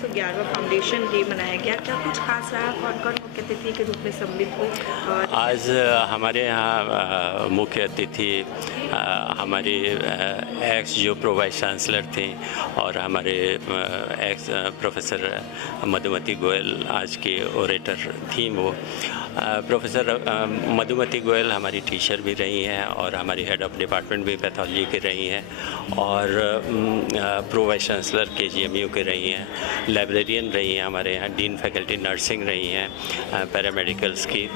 111वां foundation day मनाया गया, क्या कुछ खास रहा? कौन-कौन मुख्य अतिथि के रूप में सम्मिलित हुए? और आज हमारे यहाँ मुख्य अतिथि हमारी एक्स जो प्रो वाइस चांसलर थी और हमारे एक्स प्रोफेसर मधुमती गोयल आज की ओरेटर थी। वो प्रोफेसर मधुमती गोयल हमारी टीचर भी रही हैं और हमारी हेड ऑफ डिपार्टमेंट भी पैथोलॉजी की रही हैं और प्रो वाइस चांसलर KGMU की रही हैं, लाइब्रेरियन रही हैं, हमारे यहाँ डीन फैकल्टी नर्सिंग रही हैं, पैरामेडिकल्स की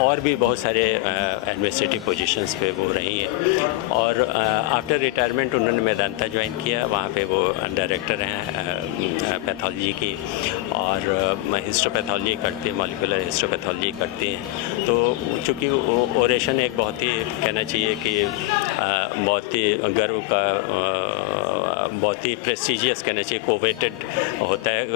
और भी बहुत सारे एडमिनिस्ट्रेटिव पोजीशंस पे वो रही हैं। और आफ्टर रिटायरमेंट उन्होंने मेदांता ज्वाइन किया, वहाँ पे वो डायरेक्टर हैं पैथोलॉजी की और हिस्टोपैथोलॉजी करती हैं, मॉलिक्यूलर हिस्टोपैथोलॉजी करती हैं। तो चूँकि ओरेशन एक बहुत ही कहना चाहिए कि बहुत ही गर्व का बहुत ही प्रेस्टिजियस कहना चाहिए कोवेटेड होता है,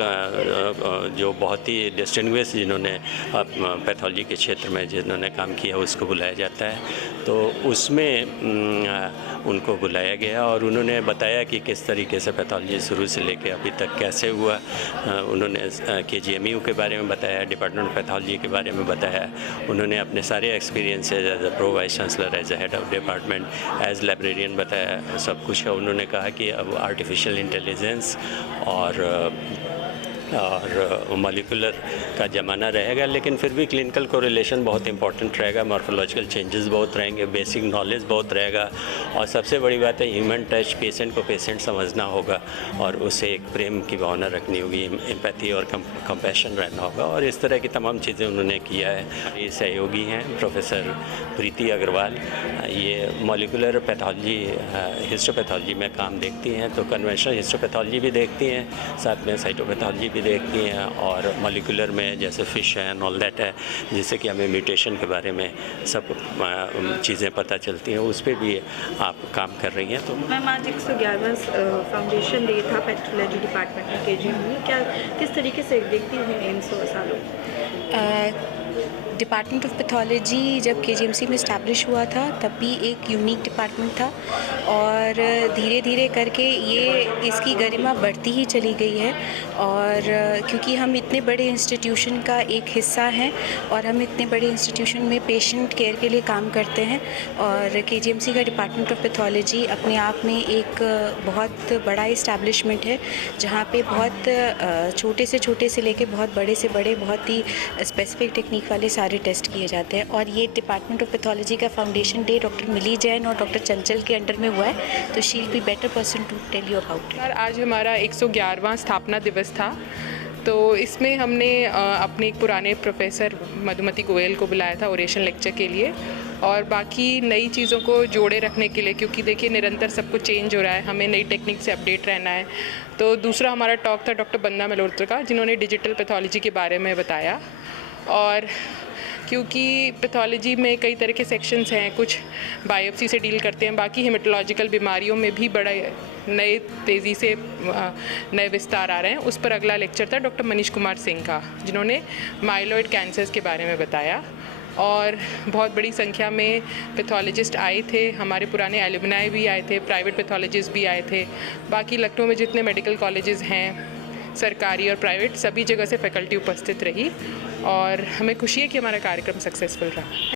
जो बहुत ही डिस्टिंग्विश जिन्होंने पैथोलॉजी के क्षेत्र में जिन्होंने काम किया उसको बुलाया जाता है। तो उसमें उनको बुलाया गया और उन्होंने बताया कि किस तरीके से पैथोलॉजी शुरू से लेकर अभी तक कैसे हुआ। उन्होंने KGMU के बारे में बताया, डिपार्टमेंट ऑफ पैथोलॉजी के बारे में बताया। उन्होंने अपने सारे experiences as a pro vice chancellor, as a head of department, as librarian बताया सब कुछ। उन्होंने कहा कि अब आर्टिफिशियल इंटेलिजेंस और मॉलिक्यूलर का ज़माना रहेगा, लेकिन फिर भी क्लिनिकल कोरिलेशन बहुत इंपॉर्टेंट रहेगा, मॉर्फोलॉजिकल चेंजेस बहुत रहेंगे, बेसिक नॉलेज बहुत रहेगा और सबसे बड़ी बात है ह्यूमन टच, पेशेंट को पेशेंट समझना होगा और उसे एक प्रेम की भावना रखनी होगी, एम्पैथी और कंपैशन रहना होगा और इस तरह की तमाम चीज़ें उन्होंने किया है। ये सहयोगी हैं प्रोफेसर प्रीति अग्रवाल, ये मॉलिक्यूलर पैथोलॉजी हिस्टोपैथोलॉजी में काम देखती हैं, तो कन्वेंशनल हिस्टोपैथोलॉजी भी देखती हैं, साथ में साइटोपैथोलॉजी भी देखती हैं और मॉलिक्यूलर में जैसे फ़िश है, ऑल दैट है, जिससे कि हमें म्यूटेशन के बारे में सब चीज़ें पता चलती हैं, उस पर भी आप काम कर रही हैं। तो मैम, आज 111वां फाउंडेशन डे था पैथोलॉजी डिपार्टमेंट में KGMU, क्या किस तरीके से देखती हैं इन 100 सालों? डिपार्टमेंट ऑफ पैथोलॉजी जब KGMC में इस्टेब्लिश हुआ था तब भी एक यूनिक डिपार्टमेंट था और धीरे धीरे करके ये इसकी गरिमा बढ़ती ही चली गई है। और क्योंकि हम इतने बड़े इंस्टीट्यूशन का एक हिस्सा हैं और हम इतने बड़े इंस्टीट्यूशन में पेशेंट केयर के लिए काम करते हैं और KGMC का डिपार्टमेंट ऑफ पैथोलॉजी अपने आप में एक बहुत बड़ा इस्टेब्लिशमेंट है, जहाँ पे बहुत छोटे से लेके बहुत बड़े से बड़े बहुत ही स्पेसिफिक टेक्निक वाले सारे टेस्ट किए जाते हैं। और ये डिपार्टमेंट ऑफ पैथोलॉजी का foundation day doctor Mili Jain और डॉक्टर चंचल के अंडर में हुआ है, तो she will be better person to tell you about it. आज हमारा 111वां स्थापना दिवस था, तो इसमें हमने अपने एक पुराने प्रोफेसर मधुमती गोयल को बुलाया था ओरेशन लेक्चर के लिए और बाकी नई चीज़ों को जोड़े रखने के लिए, क्योंकि देखिए निरंतर सब कुछ चेंज हो रहा है, हमें नई टेक्निक से अपडेट रहना है। तो दूसरा हमारा टॉक था डॉक्टर बंदा मल्होत्रा का, जिन्होंने डिजिटल पैथोलॉजी के बारे में बताया। और क्योंकि पैथोलॉजी में कई तरह के सेक्शंस हैं, कुछ बायोप्सी से डील करते हैं, बाकी हेमेटोलॉजिकल बीमारियों में भी बड़ा नए तेज़ी से नए विस्तार आ रहे हैं। उस पर अगला लेक्चर था डॉक्टर मनीष कुमार सिंह का, जिन्होंने माइलॉइड कैंसर्स के बारे में बताया और बहुत बड़ी संख्या में पैथोलॉजिस्ट आए थे, हमारे पुराने एलुमनाई भी आए थे, प्राइवेट पैथोलॉजिस्ट भी आए थे। बाकी लखनऊ में जितने मेडिकल कॉलेजेस हैं, सरकारी और प्राइवेट, सभी जगह से फैकल्टी उपस्थित रही और हमें खुशी है कि हमारा कार्यक्रम सक्सेसफुल रहा।